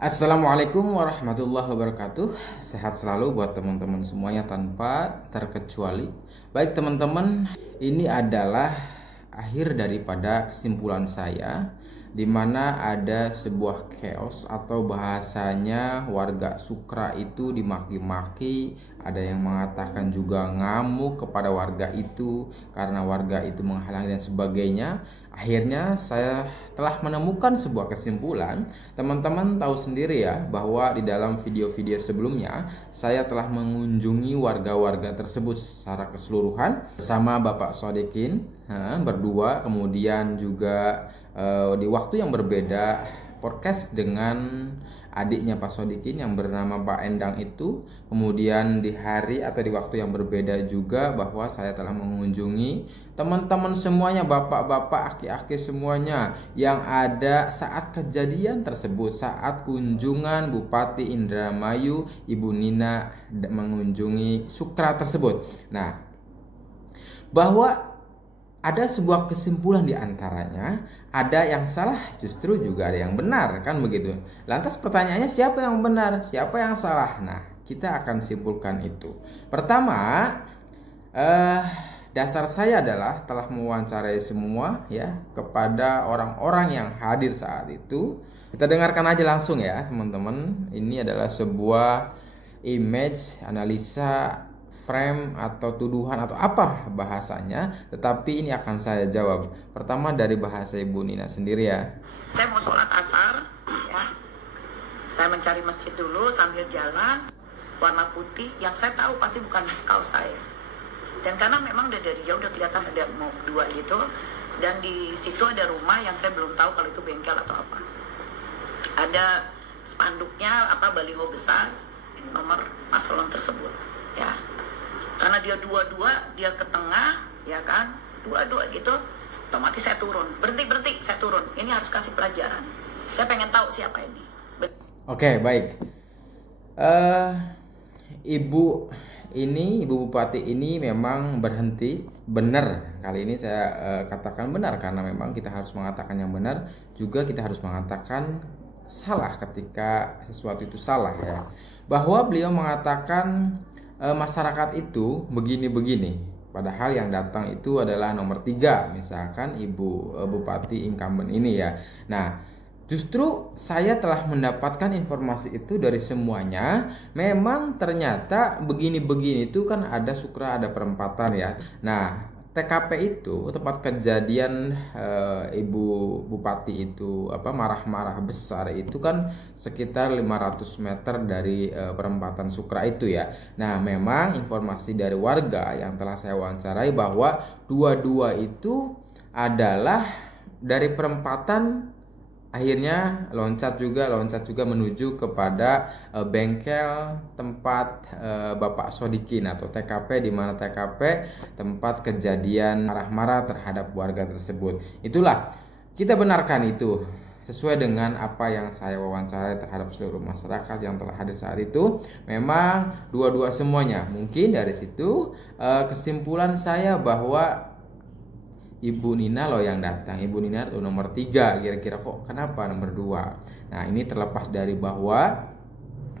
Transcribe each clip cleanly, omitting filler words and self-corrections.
Assalamualaikum warahmatullahi wabarakatuh. Sehat selalu buat teman-teman semuanya tanpa terkecuali. Baik teman-teman, ini adalah akhir daripada kesimpulan saya, di mana ada sebuah chaos atau bahasanya warga Sukra itu dimaki-maki. Ada yang mengatakan juga ngamuk kepada warga itu karena warga itu menghalangi dan sebagainya. Akhirnya saya telah menemukan sebuah kesimpulan. Teman-teman tahu sendiri ya bahwa di dalam video-video sebelumnya saya telah mengunjungi warga-warga tersebut secara keseluruhan bersama Bapak Sodikin berdua, kemudian juga di waktu yang berbeda podcast dengan adiknya Pak Sodikin yang bernama Pak Endang itu. Kemudian di hari atau di waktu yang berbeda juga bahwa saya telah mengunjungi teman-teman semuanya, bapak-bapak, aki-aki semuanya yang ada saat kejadian tersebut, saat kunjungan Bupati Indramayu Ibu Nina mengunjungi Sukra tersebut. Nah, bahwa ada sebuah kesimpulan di antaranya, ada yang salah, justru juga ada yang benar, kan begitu. Lantas pertanyaannya, siapa yang benar, siapa yang salah? Nah, kita akan simpulkan itu. Pertama, dasar saya adalah telah mewawancarai semua ya kepada orang-orang yang hadir saat itu. Kita dengarkan aja langsung ya, teman-teman. Ini adalah sebuah image analisa frame atau tuduhan atau apa bahasanya, tetapi ini akan saya jawab. Pertama dari bahasa Ibu Nina sendiri ya. Saya mau sholat asar, ya. Saya mencari masjid dulu sambil jalan, warna putih, yang saya tahu pasti bukan kaos saya. Dan karena memang dari jauh udah kelihatan ada mau dua gitu, dan di situ ada rumah yang saya belum tahu kalau itu bengkel atau apa. Ada spanduknya apa baliho besar nomor paslon tersebut, ya. Karena dia dua-dua, dia ke tengah, ya kan, dua-dua gitu, otomatis saya turun, berhenti, saya turun. Ini harus kasih pelajaran. Saya pengen tahu siapa ini. Oke, baik. Ibu Bupati ini memang berhenti benar. Kali ini saya katakan benar karena memang kita harus mengatakan yang benar, juga kita harus mengatakan salah ketika sesuatu itu salah ya. Bahwa beliau mengatakan masyarakat itu begini-begini, padahal yang datang itu adalah nomor 3, misalkan Ibu Bupati incumbent ini ya. Nah, justru saya telah mendapatkan informasi itu dari semuanya. Memang ternyata begini-begini itu kan ada Sukra, ada perempatan ya. Nah, TKP itu tempat kejadian Ibu Bupati itu marah-marah besar itu kan sekitar 500 meter dari perempatan Sukra itu ya. Nah, memang informasi dari warga yang telah saya wawancarai bahwa dua-dua itu adalah dari perempatan. Akhirnya loncat juga menuju kepada bengkel tempat Bapak Sodikin atau TKP, di mana TKP tempat kejadian marah-marah terhadap warga tersebut. Itulah, kita benarkan itu sesuai dengan apa yang saya wawancarai terhadap seluruh masyarakat yang telah hadir saat itu. Memang dua-dua semuanya. Mungkin dari situ kesimpulan saya bahwa Ibu Nina loh yang datang. Ibu Nina tuh nomor 3. Kira-kira kok kenapa nomor 2? Nah, ini terlepas dari bahwa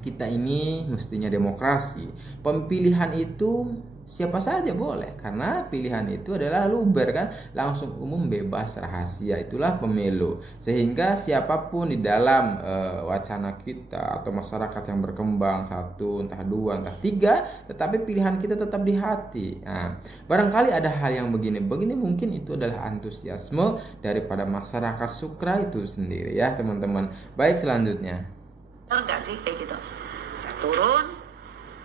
kita ini mestinya demokrasi. Pemilihan itu siapa saja boleh, karena pilihan itu adalah luber kan, langsung umum, bebas, rahasia. Itulah pemilu. Sehingga siapapun di dalam wacana kita atau masyarakat yang berkembang, 1, entah 2, entah 3, tetapi pilihan kita tetap di hati. Nah, barangkali ada hal yang begini-begini, mungkin itu adalah antusiasme daripada masyarakat Sukra itu sendiri ya teman-teman. Baik, selanjutnya. Benar nggak sih kayak gitu? Saya turun,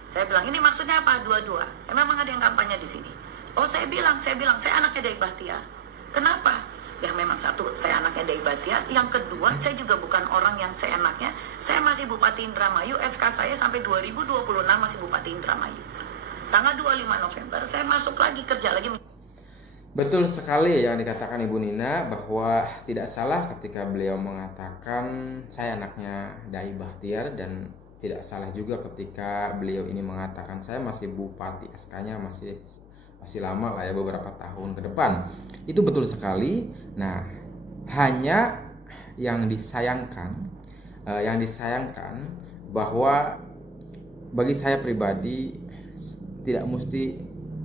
saya bilang ini maksudnya apa? Dua-dua. Memang ada yang kampanye di sini. Oh, saya bilang saya anaknya Dai Bahtiar. Kenapa? Ya memang satu, saya anaknya Dai Bahtiar. Yang kedua, saya juga bukan orang yang seenaknya. Saya masih Bupati Indramayu, SK saya sampai 2026 masih Bupati Indramayu. Tanggal 25 November saya masuk lagi, kerja lagi. Betul sekali yang dikatakan Ibu Nina, bahwa tidak salah ketika beliau mengatakan saya anaknya Dai Bahtiar, dan tidak salah juga ketika beliau ini mengatakan saya masih Bupati, SK-nya masih lama lah ya, beberapa tahun ke depan. Itu betul sekali. Nah, hanya yang disayangkan yang disayangkan bahwa bagi saya pribadi tidak mesti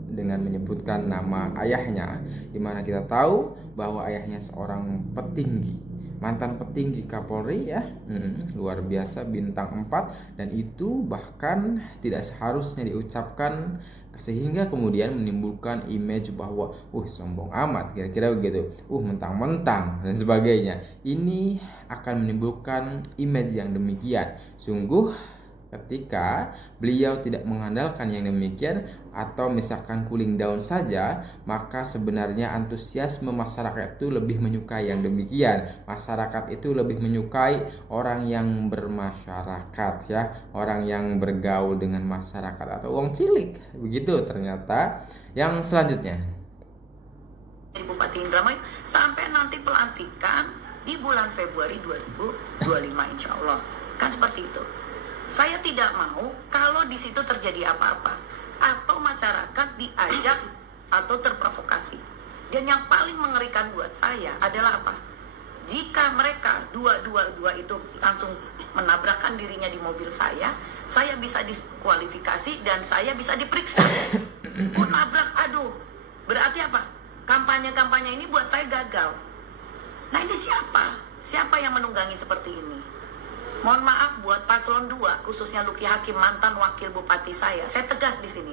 dengan menyebutkan nama ayahnya, dimana kita tahu bahwa ayahnya seorang petinggi, mantan petinggi Kapolri ya, luar biasa, bintang 4, dan itu bahkan tidak seharusnya diucapkan sehingga kemudian menimbulkan image bahwa sombong amat, kira-kira begitu, mentang-mentang dan sebagainya. Ini akan menimbulkan image yang demikian. Sungguh ketika beliau tidak mengandalkan yang demikian atau misalkan cooling down saja, maka sebenarnya antusiasme masyarakat itu lebih menyukai yang demikian. Masyarakat itu lebih menyukai orang yang bermasyarakat ya, orang yang bergaul dengan masyarakat atau wong cilik. Begitu ternyata. Yang selanjutnya, Bupati Indramayu sampai nanti pelantikan di bulan Februari 2025 insya Allah. Kan seperti itu. Saya tidak mau kalau di situ terjadi apa-apa atau masyarakat diajak atau terprovokasi. Dan yang paling mengerikan buat saya adalah apa? Jika mereka dua itu langsung menabrakkan dirinya di mobil saya bisa diskualifikasi dan saya bisa diperiksa. Kok nabrak? Aduh, berarti apa? Kampanye ini buat saya gagal. Nah ini siapa? Siapa yang menunggangi seperti ini? Mohon maaf buat paslon 2, khususnya Luki Hakim, mantan wakil bupati saya tegas di sini.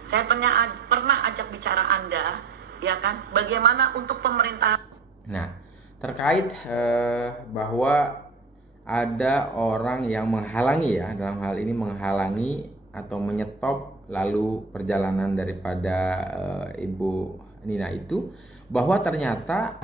Saya pernah ajak bicara Anda, ya kan, bagaimana untuk pemerintah. Nah, terkait bahwa ada orang yang menghalangi ya, dalam hal ini menghalangi atau menyetop lalu perjalanan daripada Ibu Nina itu, bahwa ternyata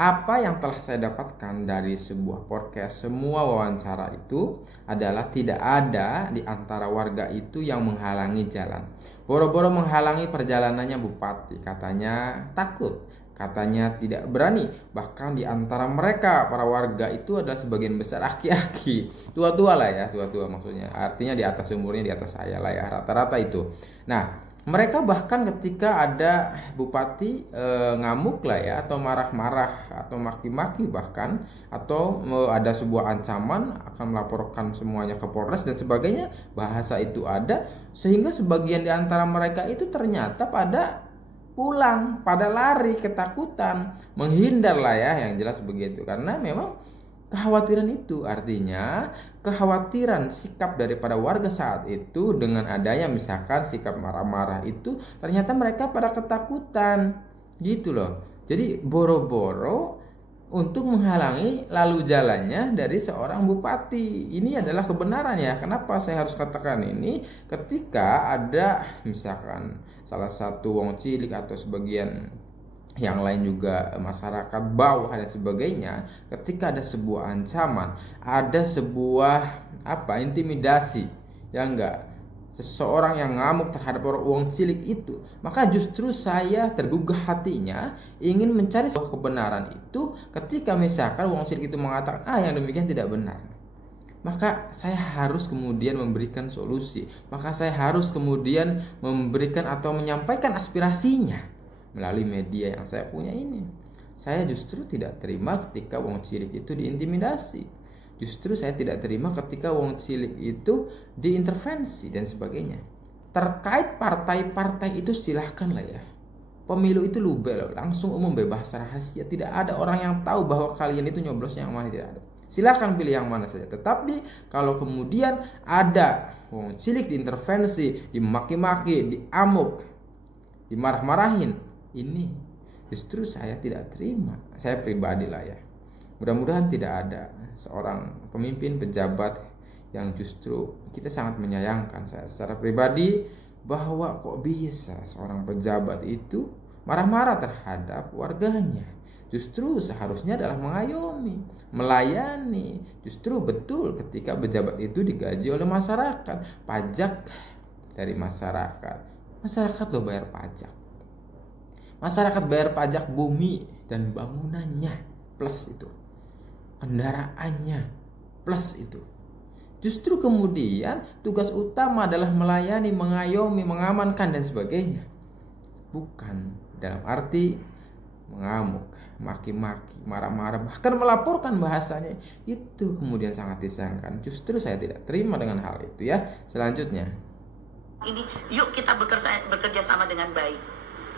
apa yang telah saya dapatkan dari sebuah podcast, semua wawancara itu adalah tidak ada di antara warga itu yang menghalangi jalan. Boro-boro menghalangi perjalanannya bupati, katanya takut, katanya tidak berani. Bahkan di antara mereka para warga itu adalah sebagian besar aki-aki, tua-tua lah ya, tua-tua maksudnya, artinya di atas umurnya, di atas saya lah ya, rata-rata itu. Nah, mereka bahkan ketika ada bupati ngamuk lah ya, atau marah-marah atau maki-maki bahkan, atau ada sebuah ancaman akan melaporkan semuanya ke Polres dan sebagainya, bahasa itu ada, sehingga sebagian di antara mereka itu ternyata pada pulang, pada lari, ketakutan, menghindar lah ya, yang jelas begitu, karena memang kekhawatiran itu, artinya kekhawatiran sikap daripada warga saat itu dengan adanya misalkan sikap marah-marah itu, ternyata mereka pada ketakutan gitu loh. Jadi boro-boro untuk menghalangi lalu jalannya dari seorang bupati. Ini adalah kebenaran ya. Kenapa saya harus katakan ini? Ketika ada misalkan salah satu wong cilik atau sebagian yang lain juga masyarakat bawah dan sebagainya, ketika ada sebuah ancaman, ada sebuah intimidasi, ya enggak, seseorang yang ngamuk terhadap orang cilik itu, maka justru saya tergugah hatinya ingin mencari sebuah kebenaran itu. Ketika misalkan orang cilik itu mengatakan yang demikian tidak benar, maka saya harus kemudian memberikan solusi, maka saya harus kemudian memberikan atau menyampaikan aspirasinya melalui media yang saya punya ini. Saya justru tidak terima ketika wong cilik itu diintimidasi. Justru saya tidak terima ketika wong cilik itu diintervensi dan sebagainya. Terkait partai-partai itu silahkan lah ya. Pemilu itu lubel, langsung umum, bebas rahasia. Tidak ada orang yang tahu bahwa kalian itu nyoblosnya yang mana, tidak ada. Silahkan pilih yang mana saja. Tetapi kalau kemudian ada wong cilik diintervensi, dimaki-maki, diamuk, dimarah-marahin, ini justru saya tidak terima. Saya pribadi lah ya. Mudah-mudahan tidak ada seorang pemimpin pejabat yang justru kita sangat menyayangkan, saya secara pribadi, bahwa kok bisa seorang pejabat itu marah-marah terhadap warganya. Justru seharusnya adalah mengayomi, melayani. Justru betul ketika pejabat itu digaji oleh masyarakat, pajak dari masyarakat. Masyarakat loh bayar pajak. Masyarakat bayar pajak bumi dan bangunannya plus itu, kendaraannya plus itu. Justru kemudian tugas utama adalah melayani, mengayomi, mengamankan dan sebagainya. Bukan dalam arti mengamuk, maki-maki, marah-marah, bahkan melaporkan bahasanya. Itu kemudian sangat disayangkan. Justru saya tidak terima dengan hal itu ya. Selanjutnya. Ini yuk kita bekerja sama dengan baik.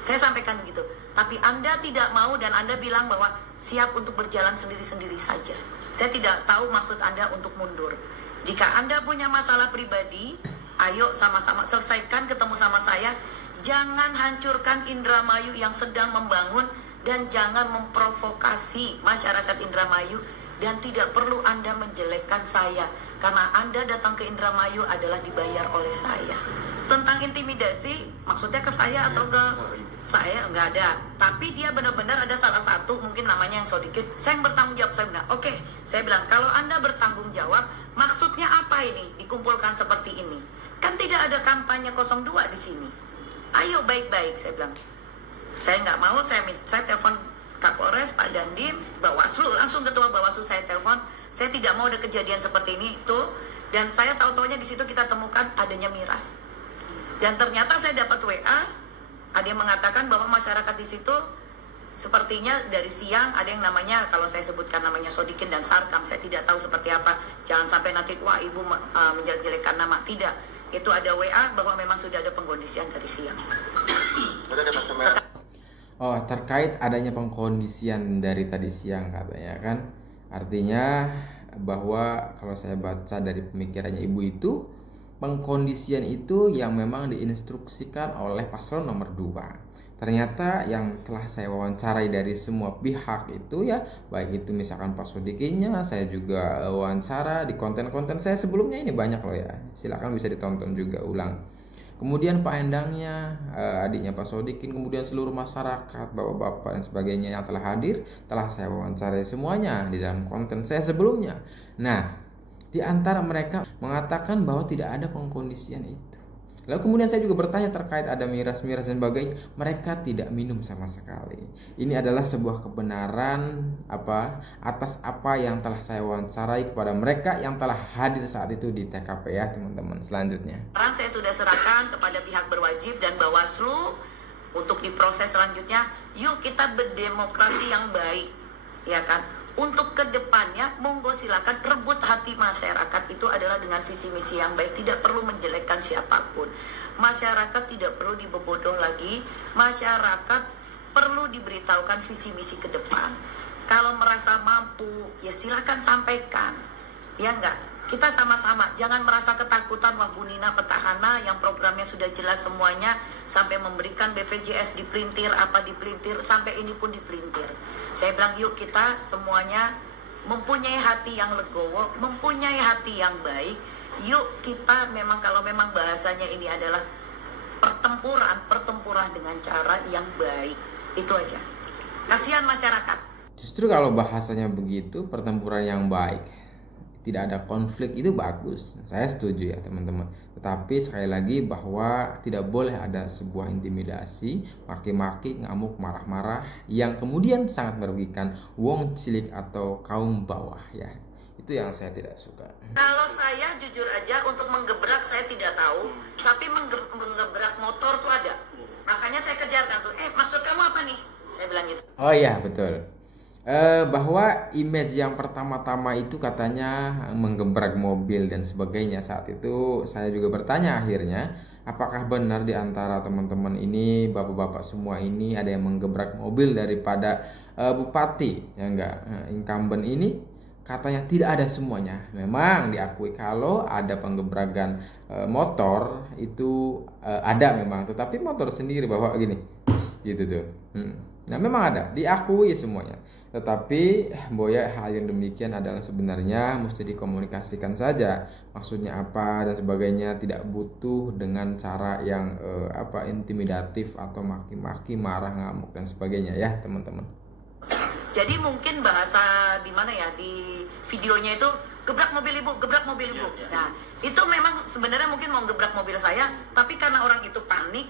Saya sampaikan begitu. Tapi Anda tidak mau dan Anda bilang bahwa siap untuk berjalan sendiri-sendiri saja. Saya tidak tahu maksud Anda untuk mundur. Jika Anda punya masalah pribadi, ayo sama-sama selesaikan, ketemu sama saya. Jangan hancurkan Indramayu yang sedang membangun dan jangan memprovokasi masyarakat Indramayu, dan tidak perlu Anda menjelekkan saya karena Anda datang ke Indramayu adalah dibayar oleh saya. Tentang intimidasi, maksudnya ke saya atau ke saya? Nggak ada. Tapi dia benar-benar ada salah satu, mungkin namanya yang Sodikin, saya yang bertanggung jawab. Saya bilang, oke. Saya bilang, kalau Anda bertanggung jawab, maksudnya apa ini dikumpulkan seperti ini? Kan tidak ada kampanye 02 di sini. Ayo baik-baik, saya bilang. Saya nggak mau, saya telepon Kapolres, Pak Dandim, Bawaslu, langsung ketua Bawaslu saya telepon. Saya tidak mau ada kejadian seperti ini tuh. Dan saya tahu-taunya di situ kita temukan adanya miras. Dan ternyata saya dapat WA, ada yang mengatakan bahwa masyarakat di situ sepertinya dari siang ada yang namanya, kalau saya sebutkan namanya Sodikin dan Sarkam, saya tidak tahu seperti apa. Jangan sampai nanti wah ibu menjelek-jelekan nama, tidak. Itu ada WA bahwa memang sudah ada pengkondisian dari siang. Oh, terkait adanya pengkondisian dari tadi siang katanya kan. Artinya bahwa kalau saya baca dari pemikirannya ibu itu, pengkondisian itu yang memang diinstruksikan oleh paslon nomor 2. Ternyata yang telah saya wawancarai dari semua pihak itu ya, baik itu misalkan Pak Sodikinnya, saya juga wawancara di konten-konten saya sebelumnya, ini banyak loh ya, silakan bisa ditonton juga ulang. Kemudian Pak Endangnya, adiknya Pak Sodikin, kemudian seluruh masyarakat, bapak-bapak dan sebagainya yang telah hadir, telah saya wawancarai semuanya di dalam konten saya sebelumnya. Nah, di antara mereka mengatakan bahwa tidak ada pengkondisian itu. Lalu kemudian saya juga bertanya terkait ada miras-miras dan sebagainya. Mereka tidak minum sama sekali. Ini adalah sebuah kebenaran atas apa yang telah saya wawancarai kepada mereka yang telah hadir saat itu di TKP ya teman-teman. Selanjutnya. Sekarang saya sudah serahkan kepada pihak berwajib dan Bawaslu untuk diproses selanjutnya. Yuk kita berdemokrasi yang baik, ya kan? Untuk kedepannya, monggo silakan rebut hati masyarakat itu adalah dengan visi misi yang baik, tidak perlu menjelekkan siapapun. Masyarakat tidak perlu dibebodoh lagi, masyarakat perlu diberitahukan visi misi ke depan. Kalau merasa mampu, ya silakan sampaikan, ya enggak? Kita sama-sama, jangan merasa ketakutan, wah Bu Nina petahana yang programnya sudah jelas semuanya, sampai memberikan BPJS dipelintir, apa dipelintir, sampai ini pun dipelintir. Saya bilang yuk kita semuanya mempunyai hati yang legowo, mempunyai hati yang baik. Yuk kita memang kalau memang bahasanya ini adalah pertempuran dengan cara yang baik. Itu aja. Kasihan masyarakat. Justru kalau bahasanya begitu, pertempuran yang baik, tidak ada konflik, itu bagus. Saya setuju ya teman-teman. Tetapi sekali lagi bahwa tidak boleh ada sebuah intimidasi, maki-maki, ngamuk, marah-marah yang kemudian sangat merugikan wong cilik atau kaum bawah ya. Itu yang saya tidak suka. Kalau saya jujur aja untuk menggebrak saya tidak tahu, tapi menggebrak motor tuh ada. Makanya saya kejar kan, maksud kamu apa nih? Saya bilang gitu. Oh iya betul. Bahwa image yang pertama-tama itu katanya menggebrak mobil dan sebagainya. Saat itu saya juga bertanya akhirnya, apakah benar di antara teman-teman ini, bapak-bapak semua ini ada yang menggebrak mobil daripada bupati ya enggak, incumbent ini? Katanya tidak ada semuanya. Memang diakui kalau ada penggebrakan motor itu ada memang, tetapi motor sendiri bawa gini gitu tuh. Nah memang ada, diakui semuanya. Tetapi boya hal yang demikian adalah sebenarnya mesti dikomunikasikan saja maksudnya apa dan sebagainya, tidak butuh dengan cara yang intimidatif atau maki-maki, marah, ngamuk dan sebagainya ya teman-teman. Jadi mungkin bahasa di mana ya, di videonya itu gebrak mobil ibu, gebrak mobil ibu. Nah itu memang sebenarnya mungkin mau gebrak mobil saya, tapi karena orang itu panik,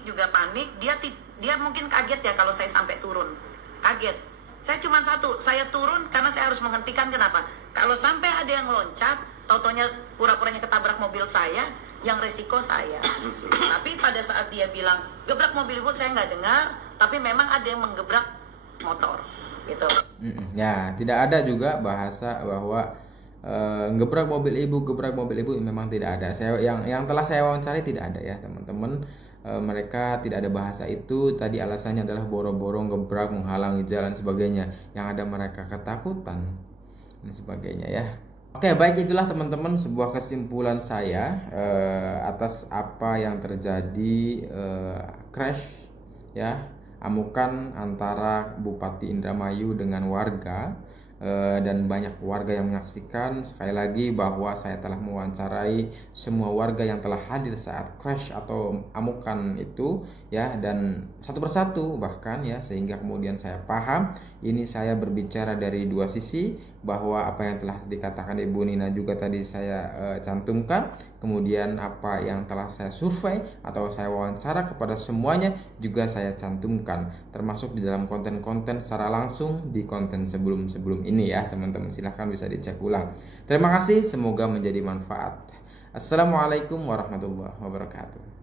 dia mungkin kaget ya kalau saya sampai turun, kaget. Saya cuma satu, saya turun karena saya harus menghentikan. Kenapa? Kalau sampai ada yang loncat, tau-taunya pura-puranya ketabrak mobil saya, yang resiko saya. Tapi pada saat dia bilang gebrak mobil ibu, saya nggak dengar. Tapi memang ada yang menggebrak motor gitu. Ya, tidak ada juga bahasa bahwa gebrak mobil ibu memang tidak ada. Yang telah saya wawancari tidak ada ya teman-teman. Mereka tidak ada bahasa itu. Tadi alasannya adalah boro-boro gebrak, menghalangi jalan sebagainya. Yang ada mereka ketakutan dan sebagainya ya. Oke, baik, itulah teman-teman sebuah kesimpulan saya atas apa yang terjadi, crash ya, amukan antara Bupati Indramayu dengan warga, dan banyak warga yang menyaksikan. Sekali lagi bahwa saya telah mewawancarai semua warga yang telah hadir saat crash atau amukan itu ya, dan satu persatu bahkan ya, sehingga kemudian saya paham ini saya berbicara dari dua sisi, bahwa apa yang telah dikatakan Ibu Nina juga tadi saya cantumkan, kemudian apa yang telah saya survei atau saya wawancara kepada semuanya juga saya cantumkan, termasuk di dalam konten-konten secara langsung di konten sebelum-sebelum ini ya teman-teman. Silahkan bisa dicek ulang. Terima kasih, semoga menjadi manfaat. Assalamualaikum warahmatullahi wabarakatuh.